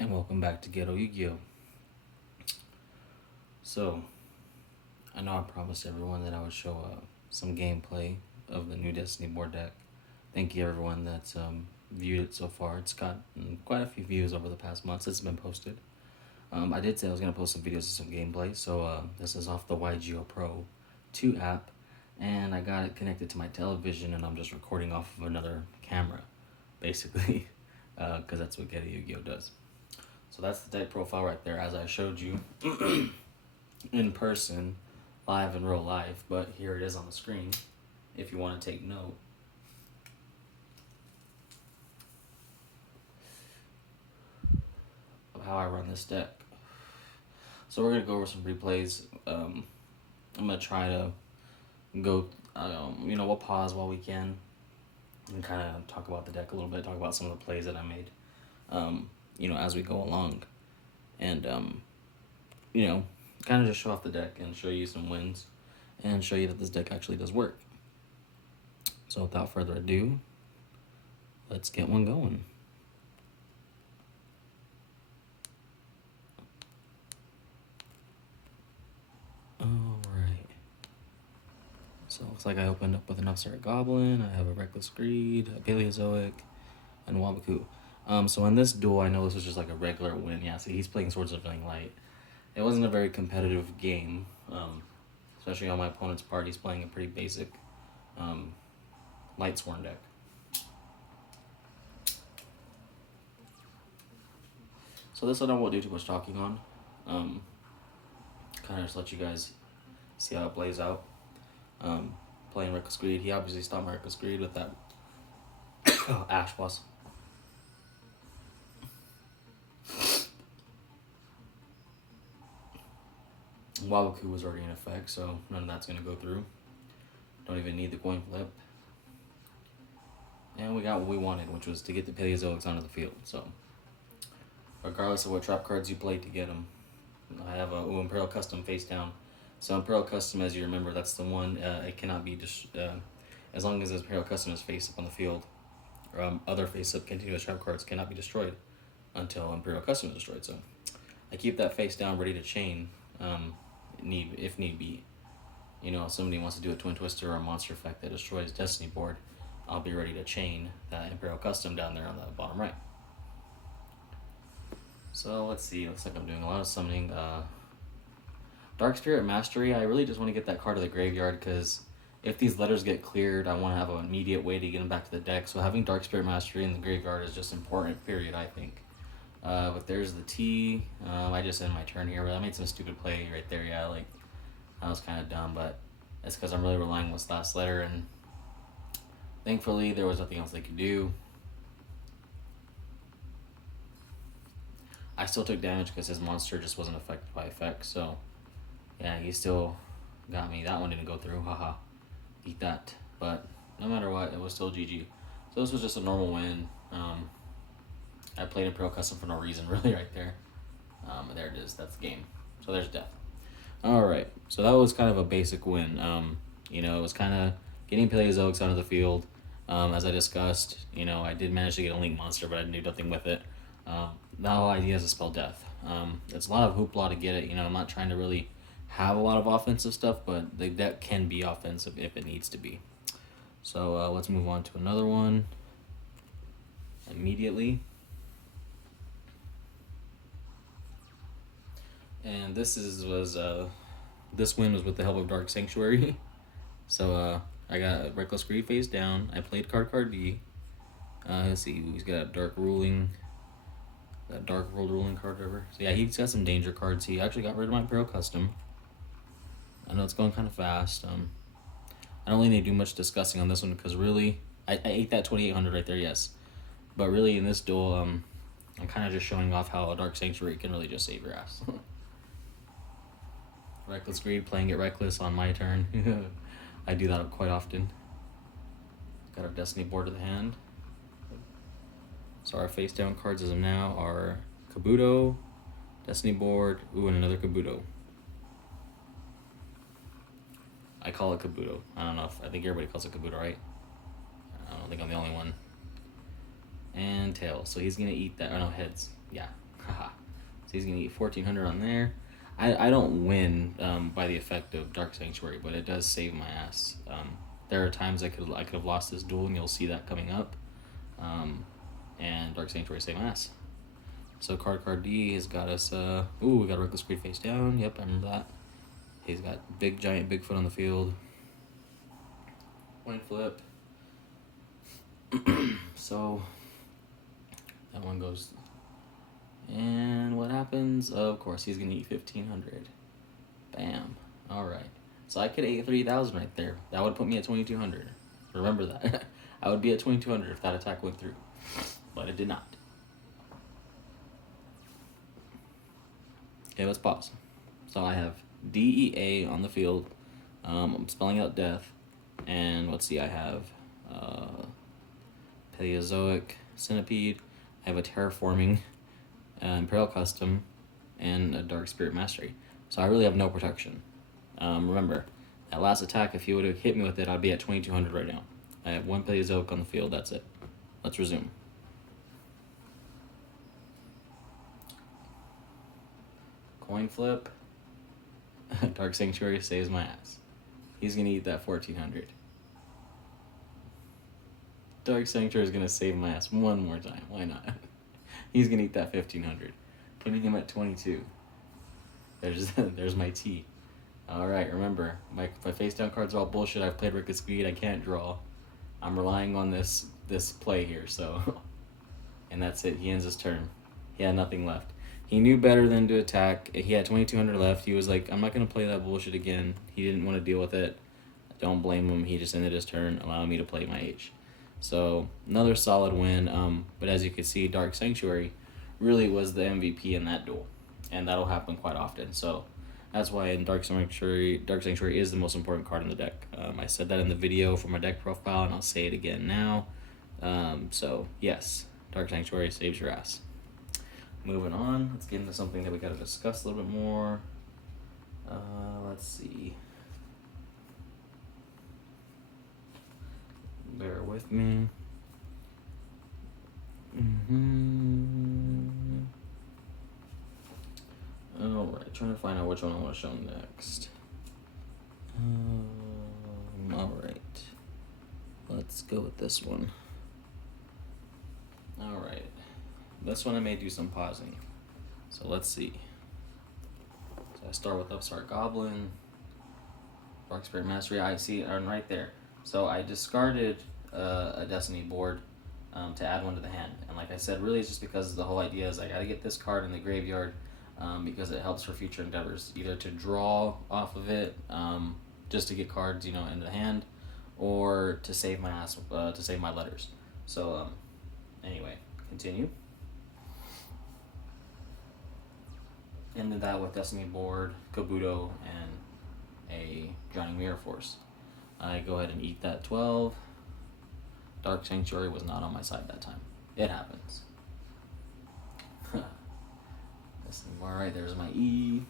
And welcome back to Ghetto Yu-Gi-Oh! So, I know I promised everyone that I would show some gameplay of the new Destiny board deck. Thank you everyone that's viewed it so far. It's got quite a few views over the past months since it's been posted. I did say I was going to post some videos of some gameplay, so this is off the YGO Pro 2 app, and I got it connected to my television, and I'm just recording off of another camera, basically, because that's what Ghetto Yu-Gi-Oh! Does. So that's the deck profile right there, as I showed you in person, live in real life, but here it is on the screen if you want to take note. Of how I run this deck. So we're going to go over some replays. I'm going to try to go, we'll pause while we can and kind of talk about the deck a little bit, talk about some of the plays that I made, as we go along. And, kind of just show off the deck and show you some wins and show you that this deck actually does work. So without further ado, let's get one going. Alright. So it looks like I opened up with an Upstart Goblin, I have a Reckless Greed, a Paleozoic, and Wabaku. So in this duel, I know this was just like a regular win. Yeah, see, he's playing Swords of Living Light. It wasn't a very competitive game, especially on my opponent's part. He's playing a pretty basic Lightsworn deck. So this I don't want to do too much talking on. Kind of just let you guys see how it plays out. Playing Reckless Greed. He obviously stopped my Reckless Greed with that Ash Boss. Wabaku was already in effect, so none of that's going to go through. Don't even need the coin flip. And we got what we wanted, which was to get the Paleozoics onto the field. So, regardless of what trap cards you played to get them, I have a Imperial Custom face down. So Imperial Custom, as you remember, that's the one, it cannot be, as long as Imperial Custom is face up on the field, other face up continuous trap cards cannot be destroyed until Imperial Custom is destroyed. So I keep that face down ready to chain, if need be. If somebody wants to do a Twin Twister or a monster effect that destroys Destiny board, I'll be ready to chain that Imperial Custom down there on the bottom right. So let's see, looks like I'm doing a lot of summoning. Dark Spirit Mastery, I really just want to get that card to the graveyard, because if these letters get cleared, I want to have an immediate way to get them back to the deck. So having Dark Spirit Mastery in the graveyard is just important, period, I think. But there's the T. I just ended my turn here, but I made some stupid play right there. Yeah, like, that was kind of dumb, but it's because I'm really relying on this last letter, and thankfully there was nothing else they could do. I still took damage because his monster just wasn't affected by effects, so yeah, he still got me. That one didn't go through, haha. Eat that. But no matter what, it was still GG. So this was just a normal win. I played Imperial Custom for no reason, really, right there. There it is, that's the game. So there's death. Alright, so that was kind of a basic win. It was kind of getting Paleozoics onto the field. As I discussed, I did manage to get a Link Monster, but I didn't do nothing with it. The whole idea is to spell death. It's a lot of hoopla to get it. I'm not trying to really have a lot of offensive stuff, but the deck can be offensive if it needs to be. So let's move on to another one immediately. And this win was with the help of Dark Sanctuary. So I got Reckless Greed face down. I played card D. Let's see, he's got Dark Ruling. That Dark World Ruling card, whatever. So yeah, he's got some danger cards. He actually got rid of my Imperial Custom. I know it's going kind of fast. I don't really need to do much discussing on this one, because really, I ate that 2800 right there, yes. But really, in this duel, I'm kind of just showing off how a Dark Sanctuary can really just save your ass. Reckless Greed, playing it reckless on my turn. I do that quite often. Got our Destiny board to the hand. So our face down cards as of now are Kabuto, Destiny board, and another Kabuto. I call it Kabuto. I don't know I think everybody calls it Kabuto, right? I don't think I'm the only one. And tail. So he's gonna eat that. Oh no, heads. Yeah. So he's gonna eat 1400 on there. I don't win by the effect of Dark Sanctuary, but it does save my ass. There are times I could have lost this duel, and you'll see that coming up. And Dark Sanctuary saved my ass. So card D has got us. We got Reckless Greed face down. Yep, I remember that. He's got big giant Bigfoot on the field. Coin flip. So that one goes. And what happens? Of course, he's gonna eat 1500. Bam. All right. So I could eat 3000 right there. That would put me at 2200. Remember that. I would be at 2200 if that attack went through, but it did not. Okay, let's pause. So I have DEA on the field. I'm spelling out death. And let's see, I have Paleozoic Centipede. I have a Terraforming Imperial Custom and a Dark Spirit Mastery. So I really have no protection. Remember, that last attack, if you would have hit me with it, I'd be at 2200 right now. I have one Paleozoic on the field, that's it. Let's resume. Coin flip. Dark Sanctuary saves my ass. He's gonna eat that 1400. Dark Sanctuary is gonna save my ass one more time. Why not? He's gonna eat that 1500, putting him at 22. There's my T. All right, remember my face down cards are all bullshit. I've played Reckless Greed. I can't draw. I'm relying on this play here. So, and that's it. He ends his turn. He had nothing left. He knew better than to attack. He had 2200 left. He was like, I'm not gonna play that bullshit again. He didn't want to deal with it. Don't blame him. He just ended his turn, allowing me to play my H. So another solid win. But as you can see, Dark Sanctuary really was the MVP in that duel, and that'll happen quite often. So that's why in Dark Sanctuary is the most important card in the deck. I said that in the video for my deck profile, and I'll say it again now. So yes, Dark Sanctuary saves your ass. Moving on, let's get into something that we got to discuss a little bit more. Let's see. Bear with me. Alright, trying to find out which one I want to show next. Alright. Let's go with this one. Alright. This one I may do some pausing. So let's see. So I start with Upstart Goblin. Dark Spirit Mastery. I see it right there. So I discarded a Destiny board to add one to the hand. And like I said, really it's just because the whole idea is I gotta get this card in the graveyard because it helps for future endeavors. Either to draw off of it, just to get cards, into the hand, or to save my ass, to save my letters. So anyway, continue. Ended that with Destiny board, Kabuto, and a Drowning Mirror Force. I go ahead and eat that 12. Dark Sanctuary was not on my side that time. It happens. Alright, there's my E.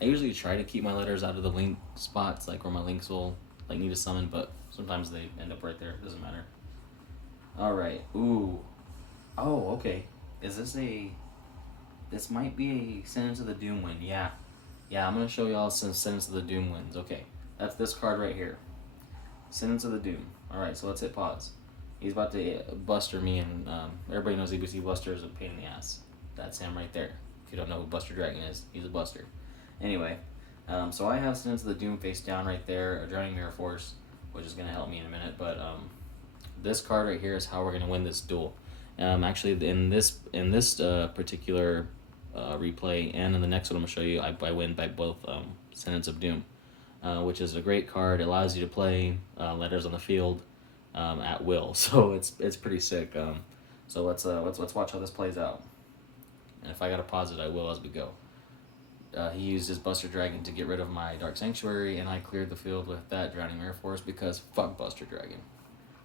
I usually try to keep my letters out of the link spots, like where my links will need to summon, but sometimes they end up right there. It doesn't matter. Alright. Ooh. Oh, okay. Is this this might be a Sentence of the Doom win. Yeah, I'm going to show y'all some Sentence of the Doom wins. Okay, that's this card right here. Sentence of the Doom. Alright, so let's hit pause. He's about to buster me, and everybody knows ABC Buster is a pain in the ass. That's him right there. If you don't know who Buster Dragon is, he's a buster. Anyway, so I have Sentence of the Doom face down right there, a Drowning Mirror Force, which is going to help me in a minute, but this card right here is how we're going to win this duel. Actually, in this particular replay and in the next one I'm going to show you, I win by both Sentence of Doom, which is a great card. It allows you to play letters on the field at will, so it's pretty sick. So let's watch how this plays out, and if I gotta pause it, I will as we go. He used his Buster Dragon to get rid of my Dark Sanctuary, and I cleared the field with that Drowning Mirror Force because fuck Buster Dragon.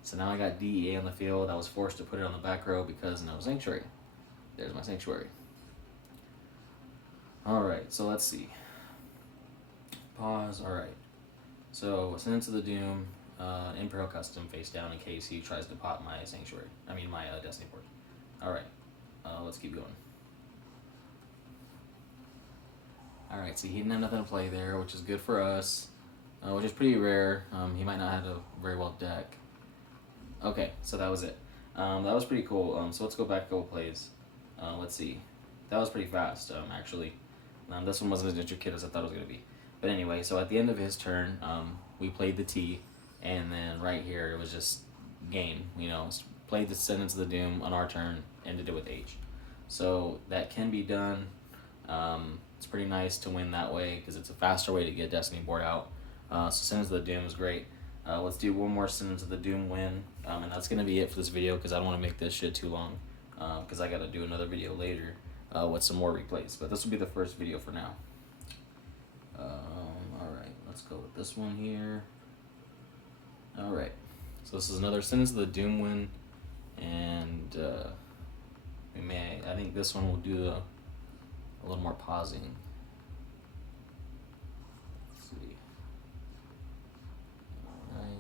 So now I got DEA on the field. I was forced to put it on the back row because no Sanctuary. There's my Sanctuary. Alright, so let's see. Pause. Alright. So, Sentence of the Doom, Imperial Custom face down in case he tries to pop my Sanctuary. My Destiny board. Alright. Let's keep going. Alright, so he didn't have nothing to play there, which is good for us, which is pretty rare. He might not have a very well deck. Okay, so that was it. That was pretty cool. So let's go back a couple plays. Let's see. That was pretty fast, actually. This one wasn't as intricate as I thought it was going to be. But anyway, so at the end of his turn, we played the T, and then right here it was just game. Played the Sentence of the Doom on our turn, ended it with H. So that can be done. It's pretty nice to win that way because it's a faster way to get Destiny board out. So Sentence of the Doom is great. Let's do one more Sentence of the Doom win, and that's going to be it for this video because I don't want to make this shit too long because I got to do another video later with some more replays. But this will be the first video for now. Alright, let's go with this one here. Alright, so this is another Sentence of the Doom win, and I think this one will do a little more pausing. Let's see. Alright.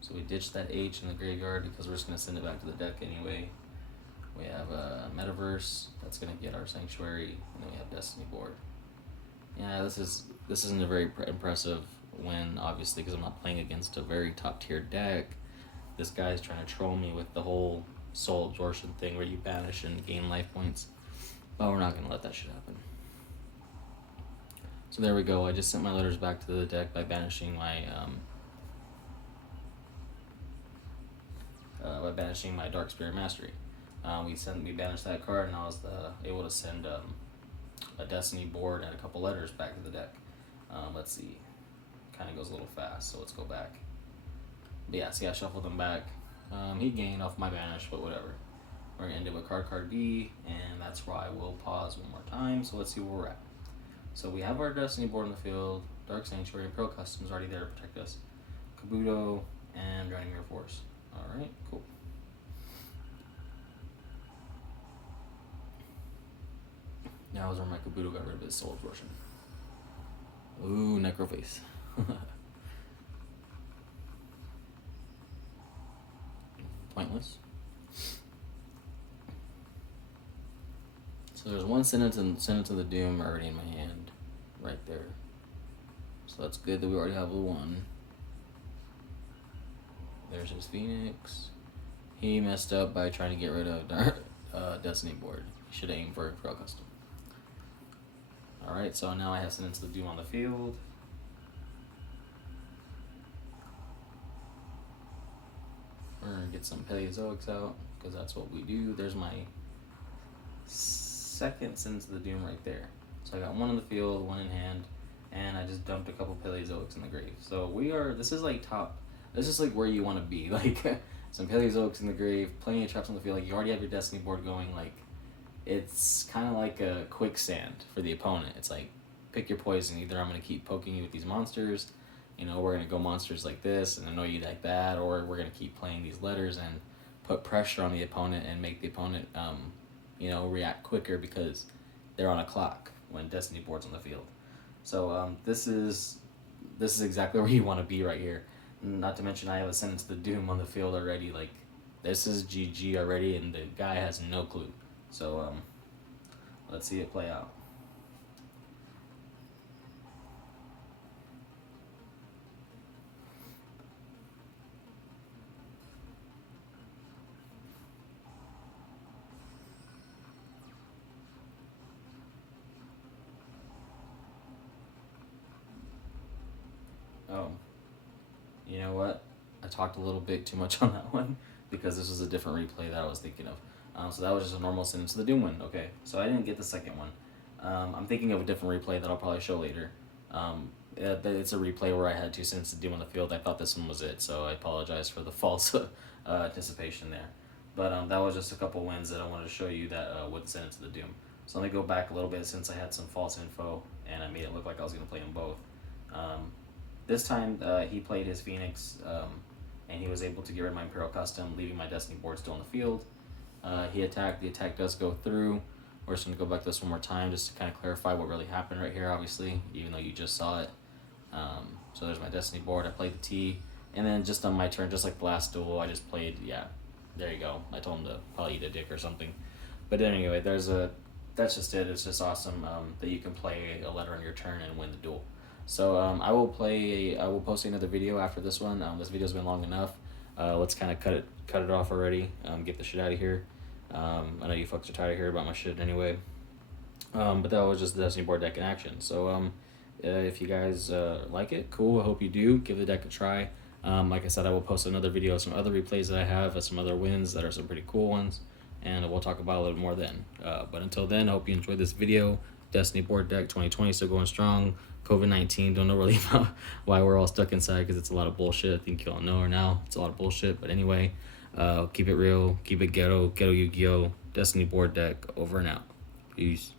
So we ditched that H in the graveyard because we're just going to send it back to the deck anyway. We have a Metaverse that's going to get our Sanctuary, and then we have Destiny board. Yeah, this isn't a very impressive win, obviously, because I'm not playing against a very top tier deck. This guy's trying to troll me with the whole soul absorption thing where you banish and gain life points. But we're not going to let that shit happen. So there we go. I just sent my letters back to the deck by banishing my Dark Spirit Mastery. We banished that card, and I was able to send a Destiny board and a couple letters back to the deck. Let's see. Kind of goes a little fast, so let's go back. But yeah, see, I shuffled them back. He gained off my banish, but whatever. We're going to end it with card B, and that's why we'll pause one more time. So let's see where we're at. So we have our Destiny board in the field, Dark Sanctuary, Pro Customs already there to protect us, Kabuto, and Drowning Mirror Force. Alright, cool. Now is where my Kabuto got rid of his soul absorption. Ooh, Necroface. Pointless. So there's one Sentence of the Doom already in my hand, right there. So that's good that we already have the one. There's his Phoenix. He messed up by trying to get rid of Destiny board. He should aim for a Pro Custom. Alright, so now I have Sentence of the Doom on the field. We're going to get some Paleozoics out, because that's what we do. There's my second Sentence of the Doom right there. So I got one in the field, one in hand, and I just dumped a couple Paleozoics in the grave. So this is like where you want to be. Like, some Paleozoics in the grave, plenty of traps on the field. Like, you already have your Destiny board going. Like, it's kind of like a quicksand for the opponent. It's like, pick your poison. Either I'm going to keep poking you with these monsters, we're going to go monsters like this and annoy you like that, or we're going to keep playing these letters and put pressure on the opponent and make the opponent, react quicker because they're on a clock when Destiny board's on the field. So this is exactly where you want to be right here. Not to mention I have a Sentence of the Doom on the field already. Like, this is GG already, and the guy has no clue. So let's see it play out. Oh, you know what? I talked a little bit too much on that one because this was a different replay that I was thinking of. So that was just a normal Sentence of the Doom win. Okay, so I didn't get the second one. I'm thinking of a different replay that I'll probably show later. It's a replay where I had two Sentences of Doom on the field. I thought this one was it, so I apologize for the false anticipation there. But that was just a couple wins that I wanted to show you that with the Sentence of the Doom. So let me go back a little bit since I had some false info and I made it look like I was going to play them both. This time he played his Phoenix and he was able to get rid of my Imperial Custom, leaving my Destiny board still in the field. He attacked. The attack does go through. We're just going to go back to this one more time just to kind of clarify what really happened right here, obviously, even though you just saw it. So there's my Destiny board. I played the T. And then just on my turn, just like the last duel, I just played, yeah, there you go. I told him to probably eat a dick or something. But anyway, there's a that's just it. It's just awesome that you can play a letter on your turn and win the duel. So I will play. I will post another video after this one. This video's been long enough. Let's kind of cut it off already. Get the shit out of here. I know you fucks are tired of hearing about my shit anyway. But that was just the Destiny board deck in action. So if you guys like it, cool. I hope you do. Give the deck a try. Like I said, I will post another video of some other replays that I have, some other wins that are some pretty cool ones, and we'll talk about a little more then. But until then, I hope you enjoyed this video. Destiny board deck 2020 still going strong. COVID-19, don't know really about why we're all stuck inside, because it's a lot of bullshit. I think you all know her now. It's a lot of bullshit. But anyway, keep it real, keep it ghetto, Yu-Gi-Oh! Destiny board deck over and out. Peace.